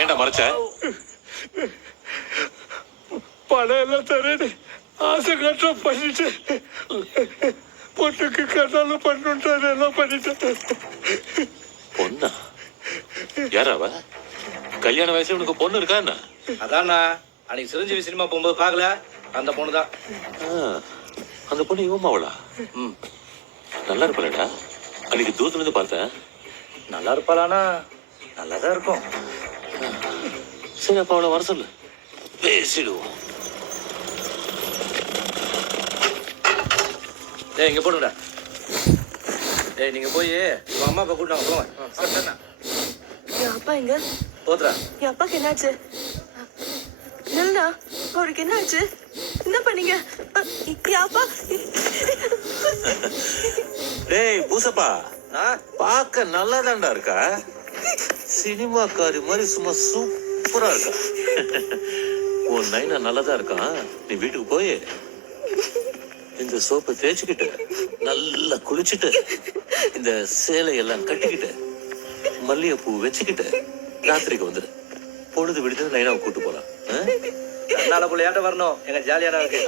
ஏன்டா மறைச்ச? பணம் எல்லாம் தரேன்னு ஆசை கட்டம் பண்ணிட்டு பொண்ணுக்கு கண்ணாலும் பண்ணுட்டாரு எல்லாம் பண்ணிட்டேன். பொண்ணா? யாரா அவ? கல்யாண வயசுல உனக்கு பொண்ணு இருக்கா என்ன? அதான்ண்ணா அன்னைக்கு சிரஞ்சீவி சினிமா போகும்போது பார்க்கல, அந்த பொண்ணு தான். அந்த பொண்ணு இவமாவளா? நல்லா இருப்பாளடா. அன்னைக்கு தூரத்துல இருந்து பார்த்தேன். நல்லா இருப்பாளானா? நல்லாதான் இருக்கும். சரி, அப்ப அவளை வர சொல்லு, பேசிடுவோம். டேய் இங்க போடுங்கடா. டேய் நீங்க போய் உங்க அம்மா அப்பா கூட்டிட்டு வாங்க, போங்க. என் அப்பா எங்க? போத்துறா. என் அப்பாக்கு என்னாச்சு? இல்லைண்ணா, அவருக்கு என்னாச்சு? என்ன பண்ணீங்க? என் அப்பா. டேய் பூசப்பா, பார்க்க நல்லாதான்டா இருக்கா. சினிமாக்காரி மாதிரி சும்மா சூப்பரா இருக்கா. உன் நைனா நல்லதா இருக்கான். நீ வீட்டுக்கு போய் இந்த சோப்பை தேய்ச்சிக்கிட்டு நல்லா குளிச்சுட்டு இந்த சேலையெல்லாம் கட்டிக்கிட்டு மல்லிகைப்பூ வச்சுக்கிட்டு ராத்திரிக்கு வந்துடு. பொழுது விடுத்து நைனாவை கூட்டு போலாம். கண்ணால புள்ளையாட்ட வரணும், எங்க ஜாலியான இருக்கு.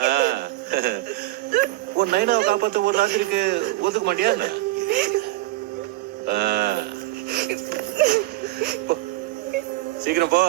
உன் நைனாவை காப்பாத்த ஒரு ராத்திரிக்கு ஒதுக்க மாட்டியா என்ன? சீக்கிரம் போ.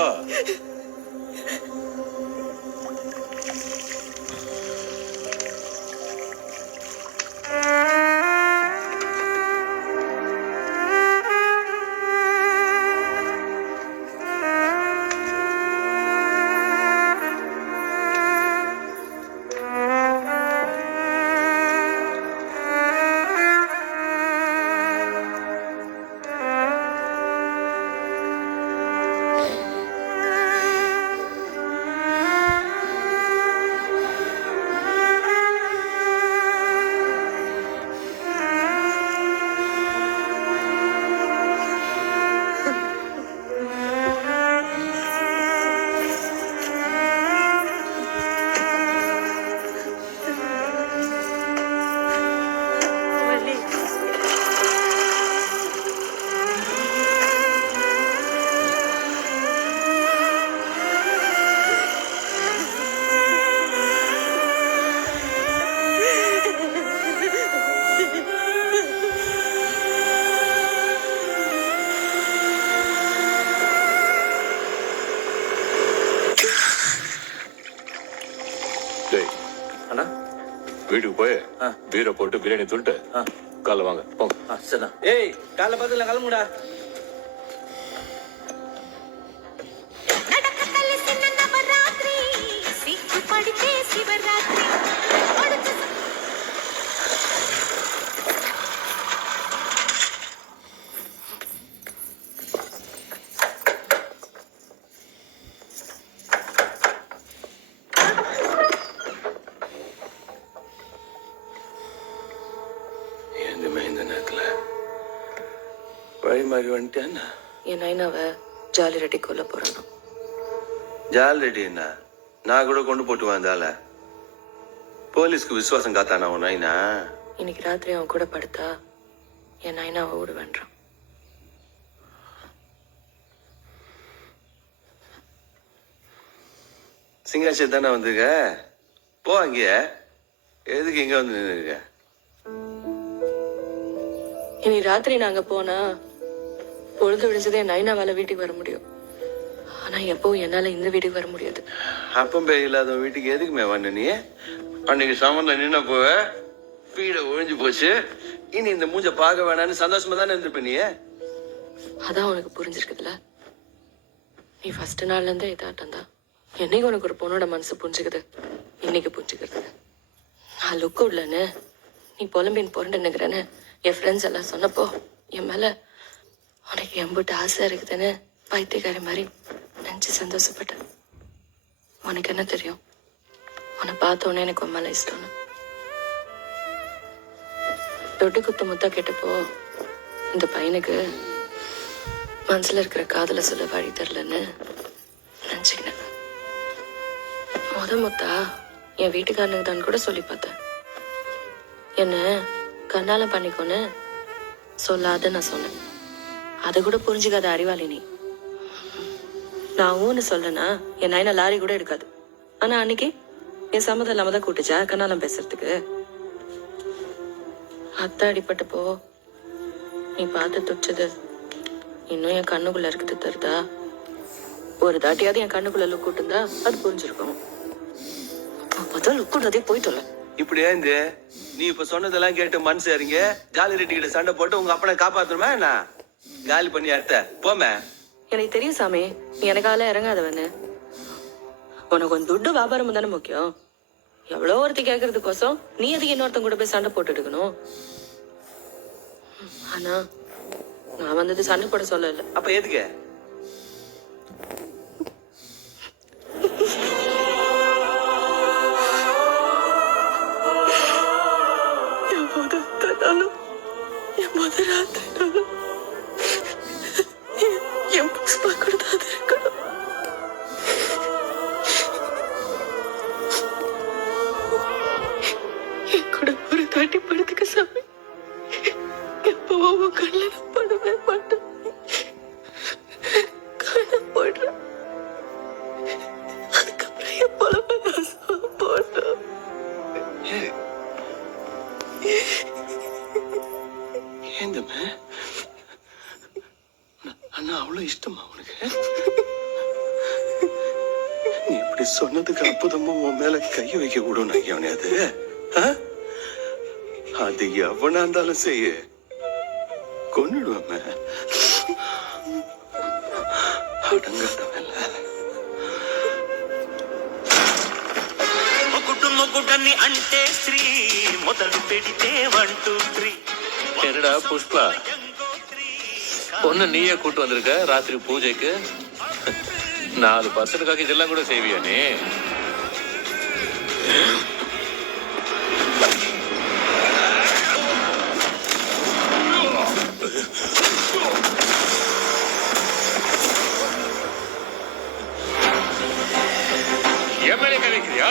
வீட்டுக்கு போய் பீரை போட்டு பிரியாணி துண்டு காலைல வாங்க போங்க. சரிண்ணா. ஏய் காலைல பார்த்துல கிளம்புடா. வழி மாறி வந்துட்டேன். என் நைனாவை ஜாலி ரெட்டி கொல்ல போறானா? ஜாலி ரெட்டி என்ன? நான் கூட கொண்டு போட்டு வந்தால போலீஸ்க்கு விசுவாசம் காத்தானா உன் நைனா? இன்னைக்கு ராத்திரி அவன் கூட படுத்தா என் நைனாவை ஓடு வேண்டான். சிங்காட்சி தானே வந்துருக்க, போ அங்கேய. எதுக்கு இங்க வந்து நின்னுருக்க? இனி ராத்திரி நாங்க போனா பொழுது விடிஞ்சதே நைனாவால வீட்டுக்கு வர முடியும். ஆனா எப்பவும் என்னால இந்த வீட்டுக்கு வர முடியாது. அப்பம் பேய் இல்லாத வீட்டுக்கு எதுக்குமே வந்த நீ? அன்னைக்கு சம்மந்தம் நின்ன போவ, பீட ஒழிஞ்சு போச்சு. இனி இந்த மூஞ்ச பார்க்க வேணான்னு சந்தோஷமா தானே இருந்திருப்ப நீ? அதான் உனக்கு புரிஞ்சிருக்குதுல. நீ ஃபர்ஸ்ட் நாள்ல இருந்தே இதாட்டம் தான். என்னைக்கு உனக்கு ஒரு பொண்ணோட மனசு புரிஞ்சுக்குது, இன்னைக்கு புரிஞ்சுக்கிறது. நான் லுக் விடலன்னு நீ புலம்பின் புரண்டுன்னுக்கிறேன்னு என் ஃப்ரெண்ட்ஸ் எல்லாம் சொன்னப்போ என் மேல உனக்கு எம்பிட்டு ஆசை இருக்குதுன்னு பைத்தியக்காரி மாதிரி நினைச்சு சந்தோஷப்பட்டேன். உனக்கு என்ன தெரியும், உன்னை பார்த்தோன்னே எனக்கு உன் மேல இஷ்டம்னு. தொட்டு குத்து முத்தா கேட்டப்போ இந்த பையனுக்கு மனசுல இருக்கிற காதல சொல்ல வழி தரலன்னு நினைச்சுக்கினேன். முத்தா என் வீட்டுக்காரனுக்கு தான் கூட சொல்லி பார்த்தேன். என்ன கண்ணால பண்ணிக்கோன்னு சொல்லாத நான் சொன்னேன். அதை கூட புரிஞ்சுக்காத அறிவாளி நீ. நான் ஊன்னு சொல்றேன்னா என் நைனா லாரி கூட எடுக்காது. ஆனா அன்னைக்கு என் சம்மதம் இல்லாம தான் கூட்டுச்சா கண்ணாலம் பேசுறதுக்கு. அத்தை அடிப்பட்டப்போ நீ பார்த்து துடிச்சது இன்னும் என் கண்ணுக்குள்ள இருக்குது தருதா. ஒரு தாட்டியாவது என் கண்ணுக்குள்ள லுக் விட்டுருந்தா அது புரிஞ்சிருக்கும். அப்பதான் லுக் விடுறதே போயிட்டோல. இப்படியா இந்த நீ இப்ப சொன்னதெல்லாம் கேட்டு மனசு இறங்க ஜாலி ரெட்டி கிட்ட சண்டை போட்டு உங்க அப்பனை காப்பாத்தணுமா என்ன? காலி பண்ணி அர்த்த போமே. எனக்கு தெரியும் சாமி, நீ எனக்கால இறங்காதவன்னு. உனக்கு கொஞ்சம் துட்டு வியாபாரம் தானே முக்கியம். எவ்வளோ ஒருத்தி கேட்கறதுக்கோசம் நீ அதுக்கு இன்னொருத்தங்க கூட போய் சண்டை போட்டு எடுக்கணும். ஆனா நான் வந்தது சண்டை போட சொல்லல. அப்ப எதுக்கு? ஒரு தாட்டி படுத்துக்க சாமி. எப்பவும் கண்ணில் நான் படவே மாட்டேன். கண்ண போடுறேன். அதுக்கப்புறம் எப்பொழுதுமே நான் போட்டேன். ஏந்தம்மா அண்ணா அவ்வளவு இஷ்டமா உனக்கு? நீ இப்படி சொன்னதுக்கு அற்புதமா உன் மேல கை வைக்க விடணும் ஐயானே. அது அது எவனா இருந்தாலும் செய்ய கொன்னுடுவாம அடங்காதவன். మొగుడని అంటే స్త్రీ మొదలు పెడితే 1 2 3. என்னடா புஷ்பா, பொண்ணு நீயே கூட்டு வந்திருக்க ராத்திரி பூஜைக்கு? 4 பர்சனுக்காக இதெல்லாம் கூட செய்வியா நீ? எம்எல்ஏ கலைக்கிறியா?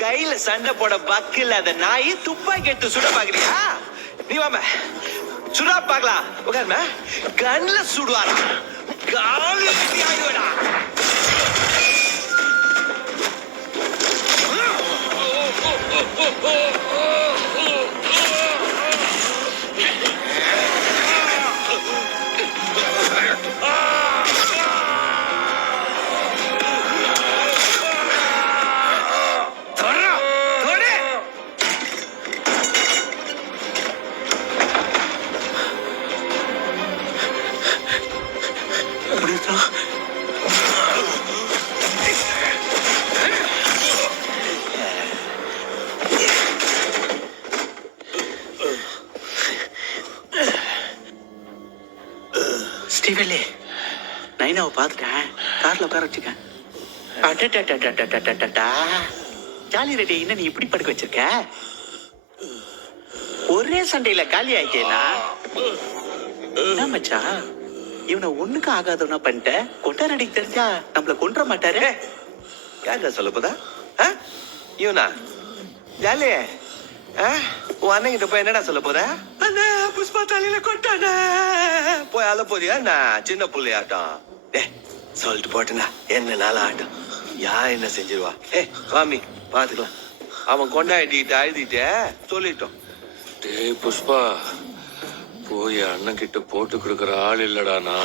கையில சண்டை போட பக்கு இல்லாத நாய் துப்பாக்கி எடுத்து சுட பாக்குறியா? நீ வாம சுடா பாக்கலாம். உட்காருமா. கண்ல சுடுவாரா? காலி ஆயிடுவடா. ஸ்டீவெல்லி, நைனாவை பார்த்துட்டேன். கார்ல உட்கார வச்சுக்கேன். ஜாலி ரெட்டி என்ன நீ இப்படி படுக்க வச்சிருக்க? ஒரே சண்டையில காலி ஆயிட்டேனா? என்ன மச்சான் இவனை ஒண்ணுக்கு ஆகாதவனா பண்ணிட்டேன். கொட்டாரடிக்கு தெரிஞ்சா நம்மள கொன்ற மாட்டாரு. யாருடா சொல்ல போதா இவனா ஜாலி உன் அண்ணன் கிட்ட போய் என்னடா சொல்ல போற அண்ணா புஷ்பா தலையில கொட்டானே போய் அல போறியா நான் சின்ன புள்ளையாட்டம் சொல்லிட்டு போட்டேனா என்ன நாள் ஆட்டம் என்ன செஞ்சிருவா வாமி பாத்துக்கலாம் அவன் கொண்டாடிட்டு அழுதிட்டே சொல்லிட்டோம். டேய் புஷ்பா, போய் அண்ணன் கிட்ட போட்டு கொடுக்கற ஆள் இல்லடானா.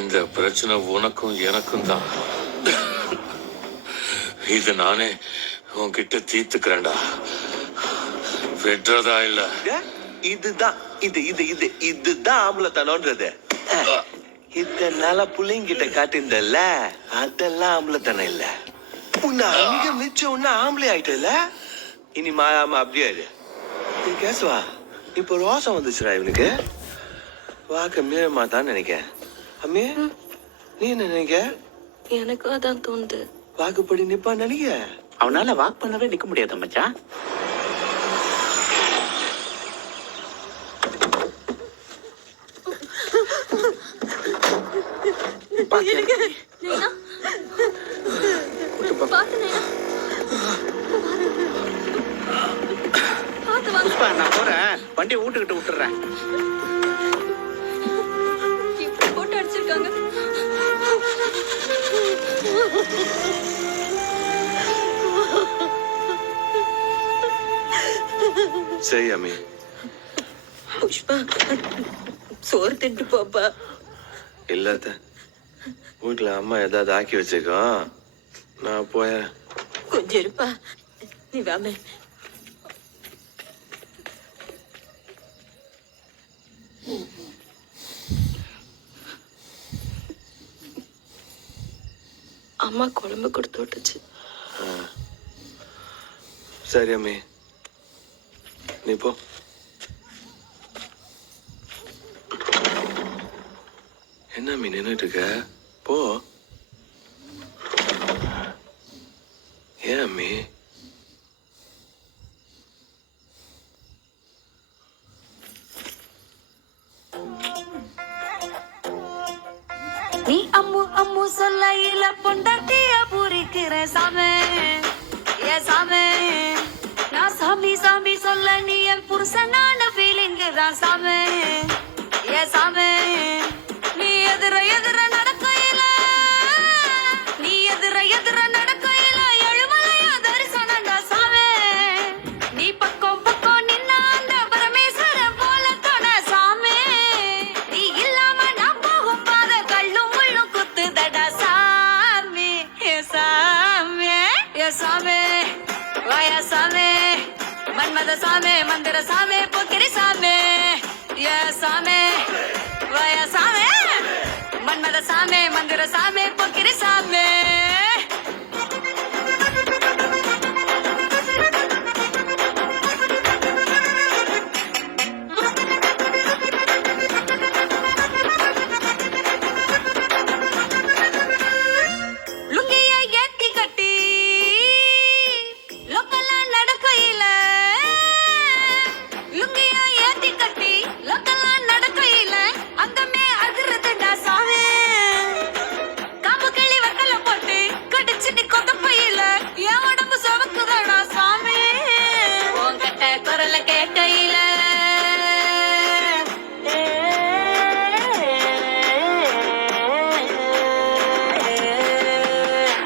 இந்த பிரச்சனை உனக்கும் எனக்கும் தான். இது நானே உன்கிட்ட தீர்த்துக்கிறேன்டா. வெற்றதா இல்ல. இதுதான் இதுதான் ஆம்பளத்தனம்ன்றது. இத்தனை நாளா புள்ளைங்கிட்ட காட்டிருந்தல்ல, அதெல்லாம் ஆம்பளத்தனம் இல்ல. உன்னை அங்க மிச்சம் உன்ன ஆம்பளை ஆயிட்டல. இனி மாறாம அப்படியே இரு. நீ கேசுவா இப்போ ரோசம் வந்துச்சுடா இவனுக்கு. வாக்க மீற மாட்டான்னு நினைக்கிறேன். அம்மே நீ என்ன நினைக்க? எனக்கு அதான் தோணுது. வாக்குப்படி நிப்பான்னு நினைக்க? அவனால வாக் பண்ணவே நிக்க முடியாது மச்சான். புஷ்பா, நான் போறேன். வண்டி வீட்டுக்கிட்ட விட்டுறேன். போட்டு அடிச்சிருக்காங்க. சரி அம்மி. புஷ்பா, சோறு திட்டு போப்பா. இல்லாத வீட்டுல அம்மா ஏதாவது ஆக்கி வச்சிருக்கோம். நான் போய கொஞ்சம் இருப்பா. நீ வாமே. அம்மா குழம்பு கொடுத்து விட்டுச்சு. சரி அம்மி, நீ போ. என்ன அம்மி நின்னுட்டு இருக்க? போ. ஏன் அம்மி? நீ அம்மு அம்மு சொல்லையில பொண்டாட்டிய பூரிக்கிற சாமே ஏ சாமே. நான் சாமி சாமி சொல்ல நீ என் புருஷனான ஃபீலிங் தான் சாமே ஏ சாமே. நீ எதிர எதிர நடக்கையில, நீ எதிர எதிர நடக்கையில எழுமலையா தரிசனண்டா சாமே. நீ பக்கம் பக்கம் நின்ன அந்த பரமேஸ்வரன் போல தொட சாமே. நீ இல்லாம நான் போகும் பாத கள்ளும் முள்ளும் குத்துதடா சாமி ஏ சாமி ஏ சாமி. வாய சாமி, மன்மத சாமி, மந்திர சாமி, பொக்கிரி சாமி ஏ சாமி. வாய சாமி, மன்மத சாமி, மந்திர சாமி, பொக்கிரி சாமி. லுங்கிய ஏத்தி கட்டி லோக்கல்ல நடக்கையில, லுங்கிய ஏத்தி கட்டி லோக்கல்ல நடக்கையில அங்கமே அதிருதுடா சாமி. காப்பு கிளி வக்கல போட்டு கடிச்சு நீ கொதப்பையில என் உடம்பு சவக்குதடா சாமி. உன்கிட்ட குரல கேட்கையில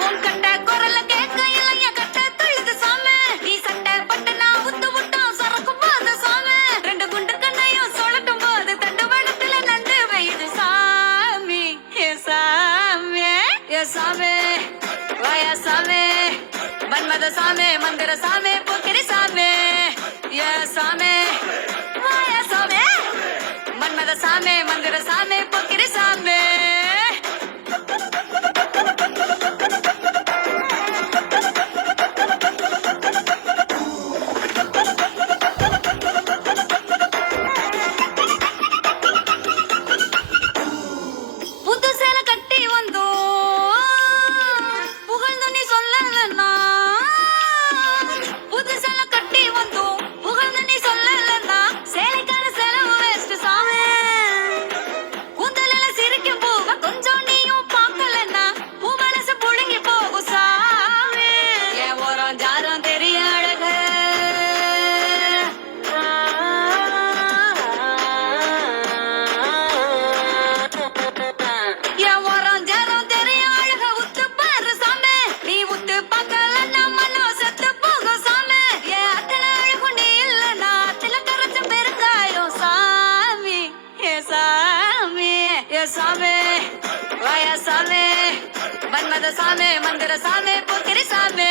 உன்கிட்ட குரல கேட்கையில என் கட்ட துள்ளுது சாமி. நீ சட்டை பட்டு நான் உத்து விட்டோம் சரக்கும் போது சாமி. ரெண்டு குண்டு கண்ணையும் சொல்லட்டும் போது தண்டு வடத்துல நண்டு வையுது சாமி ஏ சாமி ஏ சாமி. வாய சாமி, மன்மத சாமி, மந்திர சாமி, பொக்கிரி சாமி ஏ சாமி. வாய சாமி, மன்மத சாமி, மந்திர சாமி, பொக்கிரி சாமி. புது சேலை கட்டி வந்தோம் புகழ்ந்து நீ சொல்லலன்னா. புது மன்மத சாமி மந்திர சாமி பொக்கிரி சாமி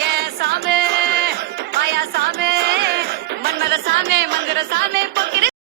ஏ சாமி